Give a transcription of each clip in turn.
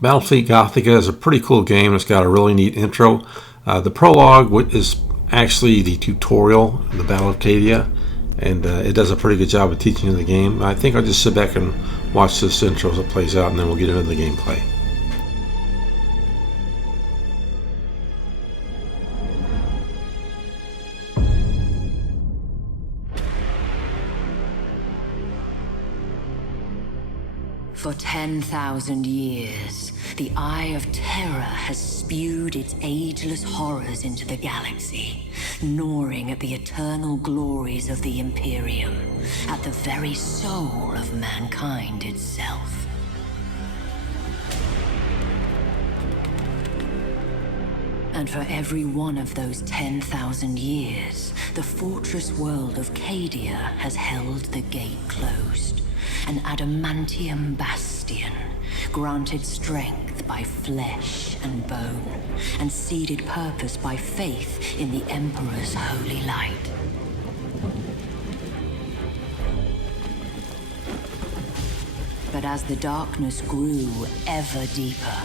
Battlefleet Gothica is a pretty cool game. It's got a really neat intro. The prologue is actually the tutorial, the Battle of Cadia, and it does a pretty good job of teaching you the game. I think I'll just sit back and watch this intro as it plays out, and then we'll get into the gameplay. For 10,000 years, the Eye of Terror has spewed its ageless horrors into the galaxy, gnawing at the eternal glories of the Imperium, at the very soul of mankind itself. And for every one of those 10,000 years, the fortress world of Cadia has held the gate closed. An adamantium bastion, granted strength by flesh and bone, and seeded purpose by faith in the Emperor's holy light. But as the darkness grew ever deeper,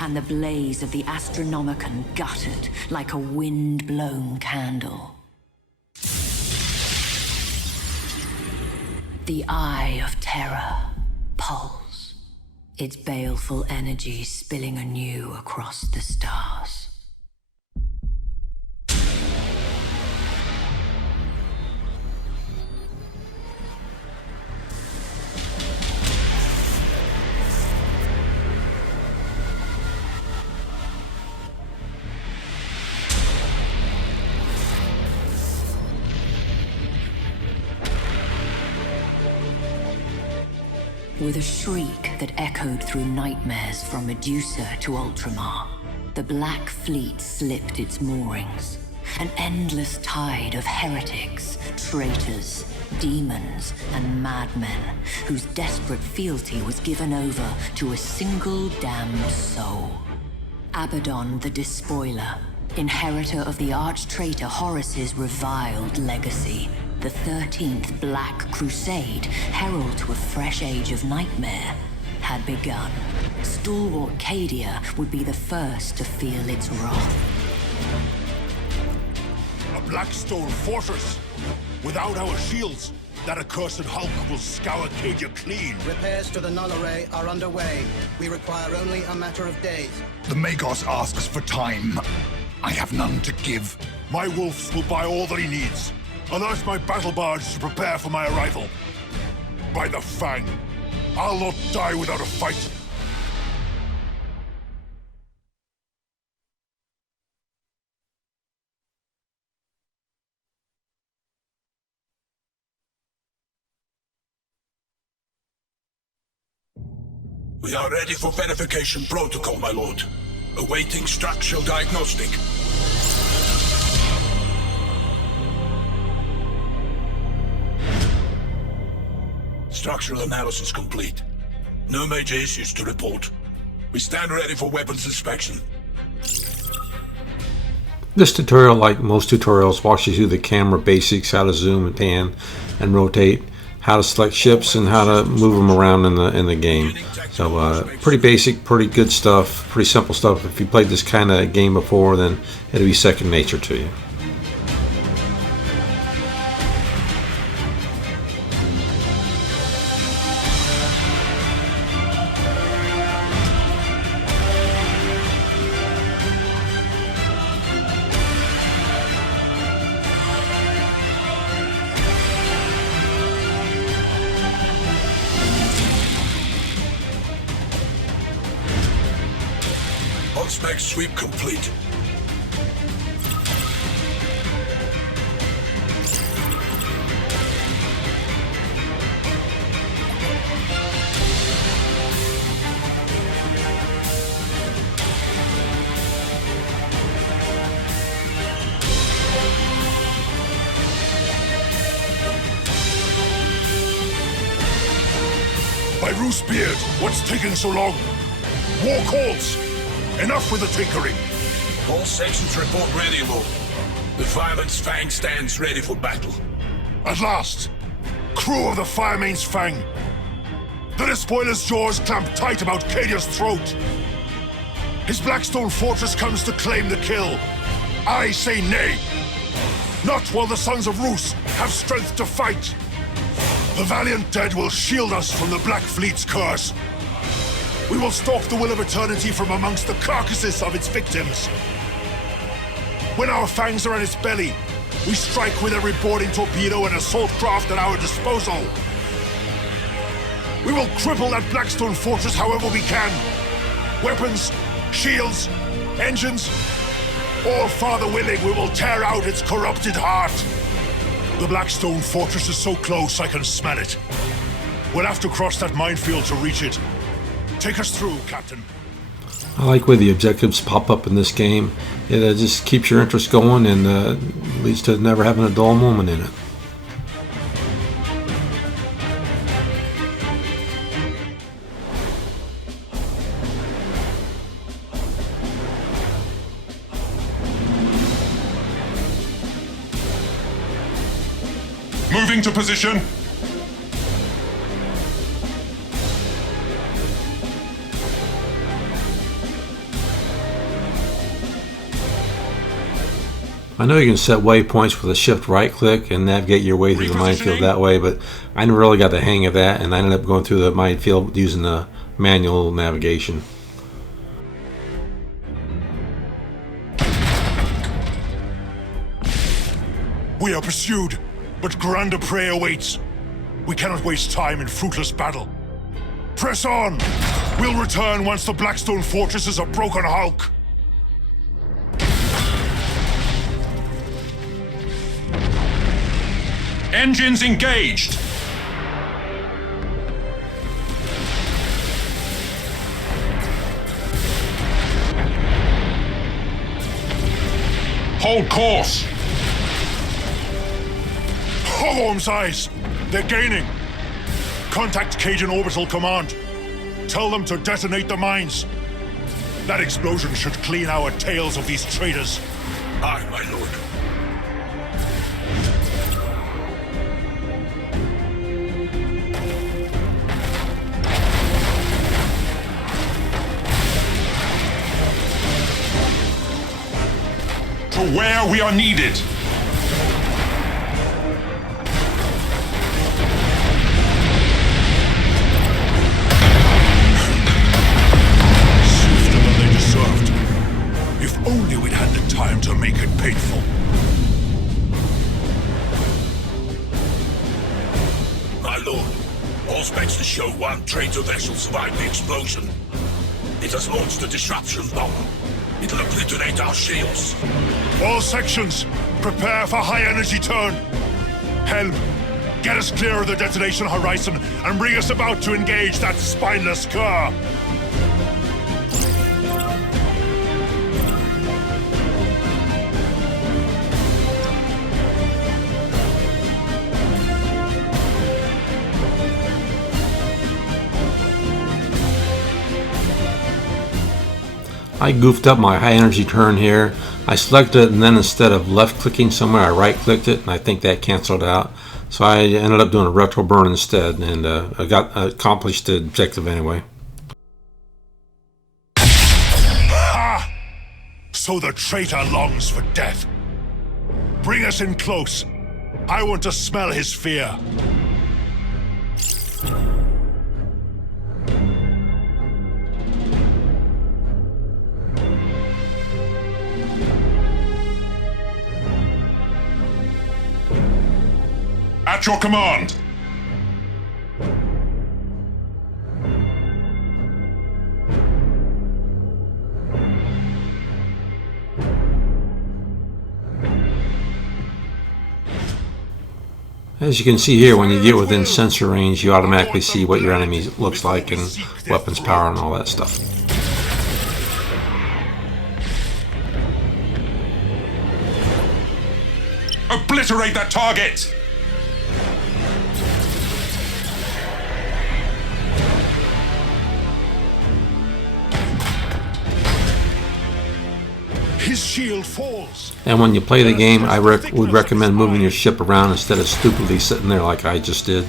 and the blaze of the Astronomicon guttered like a wind-blown candle, the Eye of Terror pulsed, its baleful energy spilling anew across the stars. With a shriek that echoed through nightmares from Medusa to Ultramar, the Black Fleet slipped its moorings. An endless tide of heretics, traitors, demons, and madmen whose desperate fealty was given over to a single damned soul. Abaddon the Despoiler, inheritor of the arch-traitor Horus's reviled legacy, the 13th Black Crusade, herald to a fresh age of nightmare, had begun. Stalwart Cadia would be the first to feel its wrath. A Blackstone fortress! Without our shields, that accursed Hulk will scour Cadia clean. Repairs to the null array are underway. We require only a matter of days. The Magos asks for time. I have none to give. My wolves will buy all that he needs. I'll ask my battle barge to prepare for my arrival. By the Fang, I'll not die without a fight. We are ready for verification protocol, my lord. Awaiting structural diagnostic. Structural analysis complete. No major issues to report. We stand ready for weapons inspection. This tutorial, like most tutorials, walks you through the camera basics, how to zoom and pan and rotate, how to select ships, and how to move them around in the game. So pretty basic, pretty good stuff, pretty simple stuff. If you played this kind of game before, then it'll be second nature to you. Spec sweep complete. By Roosebeard, what's taking so long? War calls! Enough with the tinkering! All sections report ready, Lord. The Fireman's Fang stands ready for battle. At last! Crew of the Firemain's Fang! The despoiler's jaws clamp tight about Cadia's throat. His Blackstone fortress comes to claim the kill. I say nay. Not while the sons of Roos have strength to fight. The valiant dead will shield us from the Black Fleet's curse. We will stalk the will of eternity from amongst the carcasses of its victims. When our fangs are at its belly, we strike with every boarding torpedo and assault craft at our disposal. We will cripple that Blackstone fortress however we can. Weapons, shields, engines, all farther willing, we will tear out its corrupted heart. The Blackstone fortress is so close I can smell it. We'll have to cross that minefield to reach it. Take us through, Captain. I like where the objectives pop up in this game. It just keeps your interest going and leads to never having a dull moment in it. Moving to position. I know you can set waypoints with a shift right click and navigate your way through the minefield that way, but I never really got the hang of that, and I ended up going through the minefield using the manual navigation. We are pursued, but grander prey awaits. We cannot waste time in fruitless battle. Press on! We'll return once the Blackstone fortress is a broken hulk. Engines engaged. Hold course. Hogworm's eyes! They're gaining! Contact Cajun Orbital Command. Tell them to detonate the mines. That explosion should clean our tails of these traitors. Aye, my lord. To where we are needed. Swifter than they deserved. If only we'd had the time to make it painful. My lord, all specs to show one traitor vessel survived the explosion. It has launched a disruption bomb. It'll obliterate our shields. All sections, prepare for high energy turn. Helm, get us clear of the detonation horizon and bring us about to engage that spineless cur. I goofed up my high energy turn here. I selected it, and then instead of left clicking somewhere, I right clicked it, and I think that canceled out. So I ended up doing a retro burn instead, and I accomplished the objective anyway. Ha! So the traitor longs for death. Bring us in close. I want to smell his fear. At your command. As you can see here, when you get within sensor range, you automatically see what your enemy looks like and weapons power and all that stuff. Obliterate that target! His shield falls. And when you play the game, I would recommend moving your ship around instead of stupidly sitting there like I just did.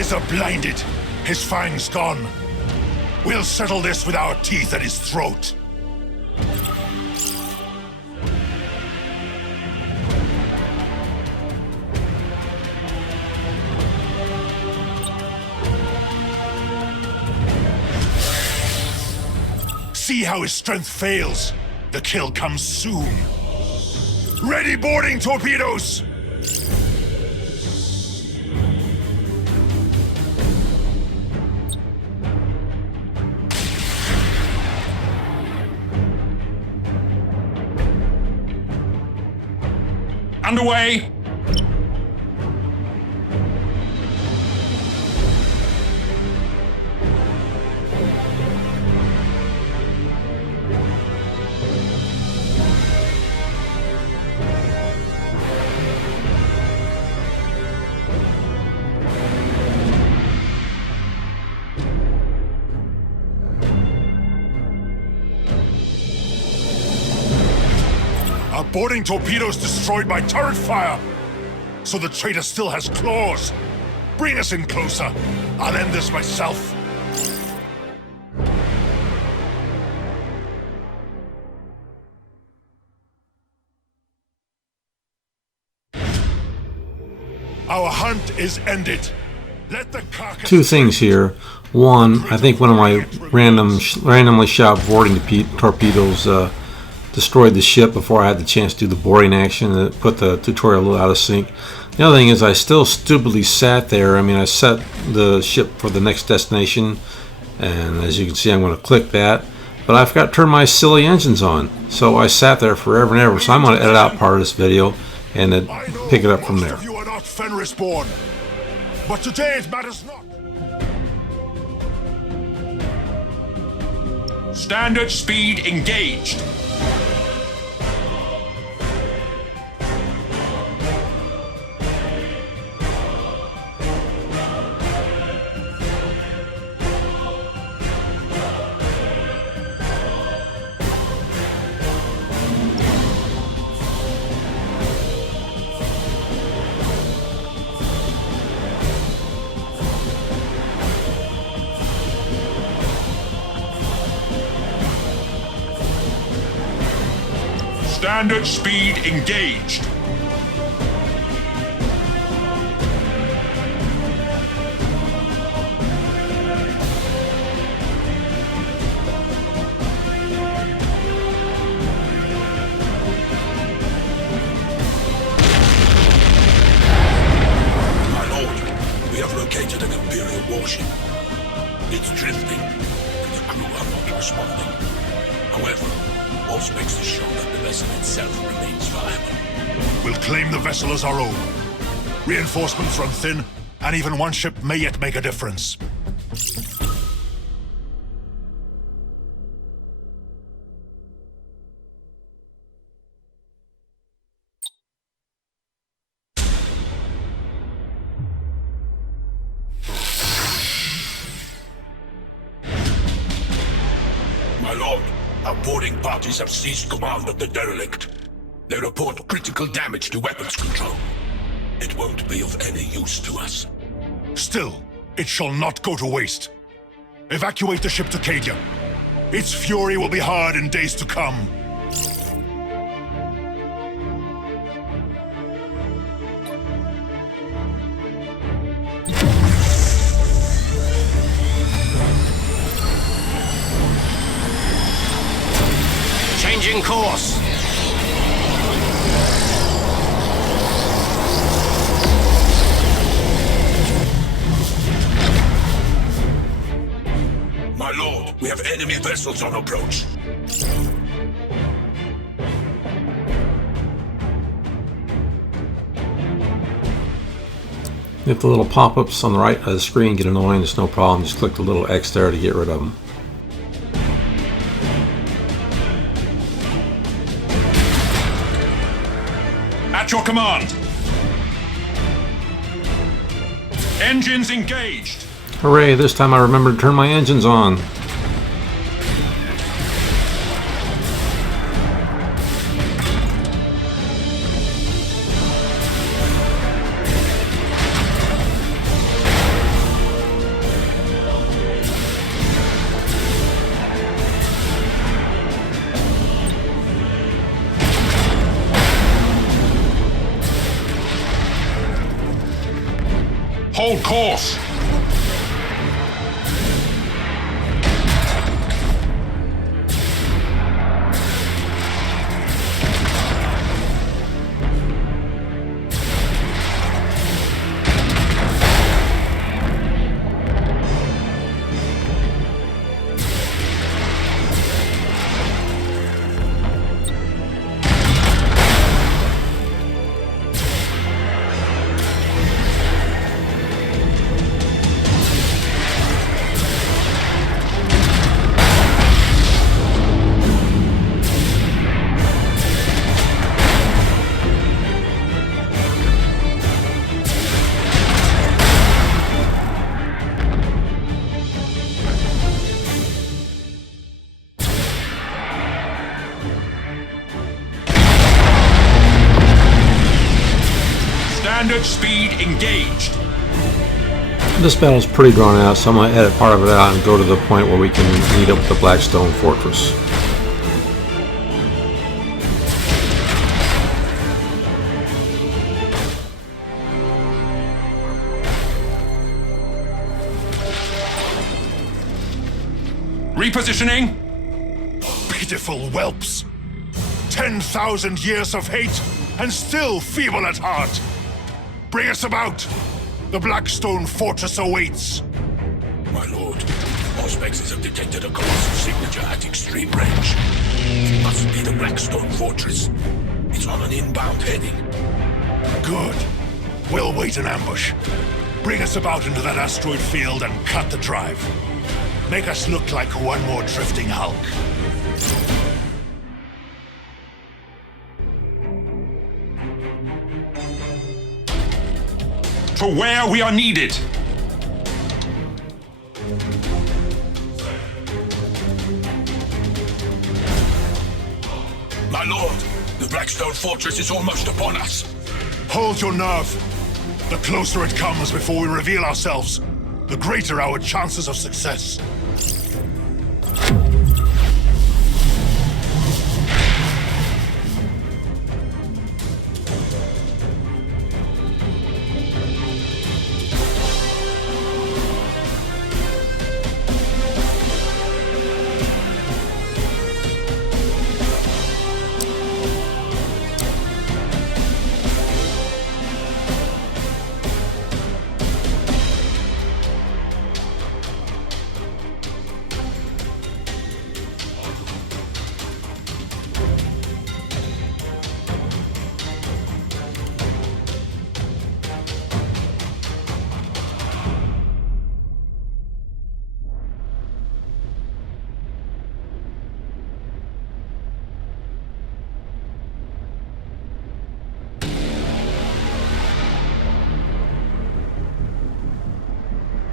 eyes are blinded. His fangs gone. We'll settle this with our teeth at his throat. See how his strength fails. The kill comes soon. Ready boarding torpedoes! Underway! Our boarding torpedoes destroyed by turret fire! So the traitor still has claws! Bring us in closer! I'll end this myself! Our hunt is ended! Let the carcass... Two things here. One, I think one of my randomly shot boarding torpedoes destroyed the ship before I had the chance to do the boarding action, and it put the tutorial a little out of sync. The other thing is I still stupidly sat there. I mean, I set the ship for the next destination, and as you can see, I'm going to click that, but I forgot to turn my silly engines on. So I sat there forever and ever. So I'm going to edit out part of this video and then pick it up from there. Most of you are not Fenris born, but today it matters not. Standard speed engaged. Standard speed engaged. My lord, we have located an Imperial warship. It's drifting, and the crew are not responding. However, Boss makes the show that the vessel itself remains viable. We'll claim the vessel as our own. Reinforcements run thin, and even one ship may yet make a difference. My lord, our boarding parties have seized command of the derelict. They report critical damage to weapons control. It won't be of any use to us. Still, it shall not go to waste. Evacuate the ship to Cadia. Its fury will be hard in days to come. Changing course. My lord, we have enemy vessels on approach. If the little pop-ups on the right of the screen get annoying, it's no problem. Just click the little X there to get rid of them. At your command. Engines engaged. Hooray, this time I remembered to turn my engines on. Hold course. Standard speed engaged. This battle's pretty drawn out, so I'm going to edit part of it out and go to the point where we can meet up with the Blackstone Fortress. Repositioning. Pitiful whelps. 10,000 years of hate, and still feeble at heart. Bring us about. The Blackstone Fortress awaits. My lord, Auspexes have detected a colossal signature at extreme range. It must be the Blackstone Fortress. It's on an inbound heading. Good. We'll wait in ambush. Bring us about into that asteroid field and cut the drive. Make us look like one more drifting hulk. To where we are needed. My lord, the Blackstone Fortress is almost upon us. Hold your nerve. The closer it comes before we reveal ourselves, the greater our chances of success.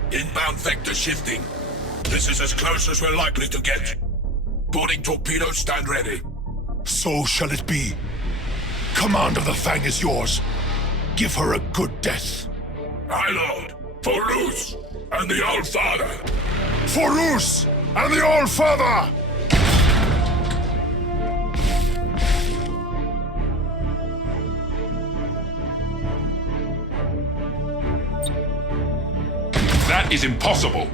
Inbound vector shifting. This is as close as we're likely to get. Boarding torpedoes, stand ready. So shall it be. Command of the Fang is yours. Give her a good death. My lord, for Rus and the Old Father. For Rus and the Old Father! That is impossible.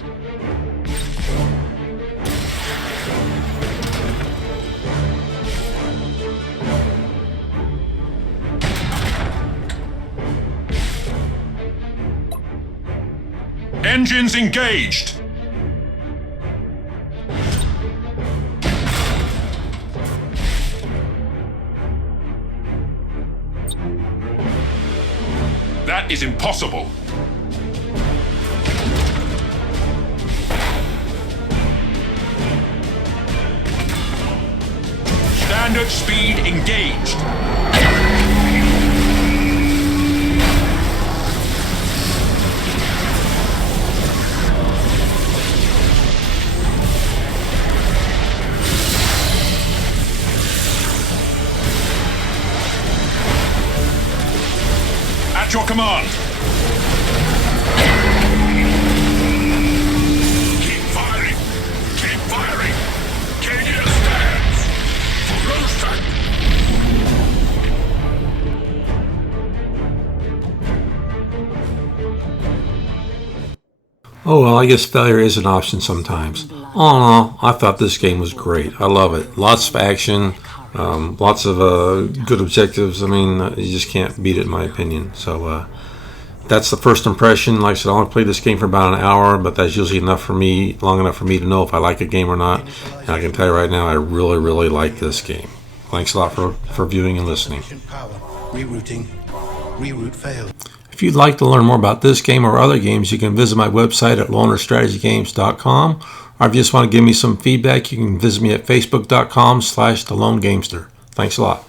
Engines engaged. That is impossible. Standard speed engaged. At your command. Keep firing! Keep firing! Cadia stands! For Rostak! Oh, well, I guess failure is an option sometimes. All in all, I thought this game was great. I love it. Lots of action, lots of good objectives. I mean, you just can't beat it in my opinion. So that's the first impression. Like I said, I only played this game for about an hour, but that's usually enough for me, long enough for me to know if I like a game or not. And I can tell you right now, I really, really like this game. Thanks a lot for viewing and listening. Power. Rerouting. Reroute failed. If you'd like to learn more about this game or other games, you can visit my website at lonerstrategygames.com. Or if you just want to give me some feedback, you can visit me at facebook.com/thelonegamester. Thanks a lot.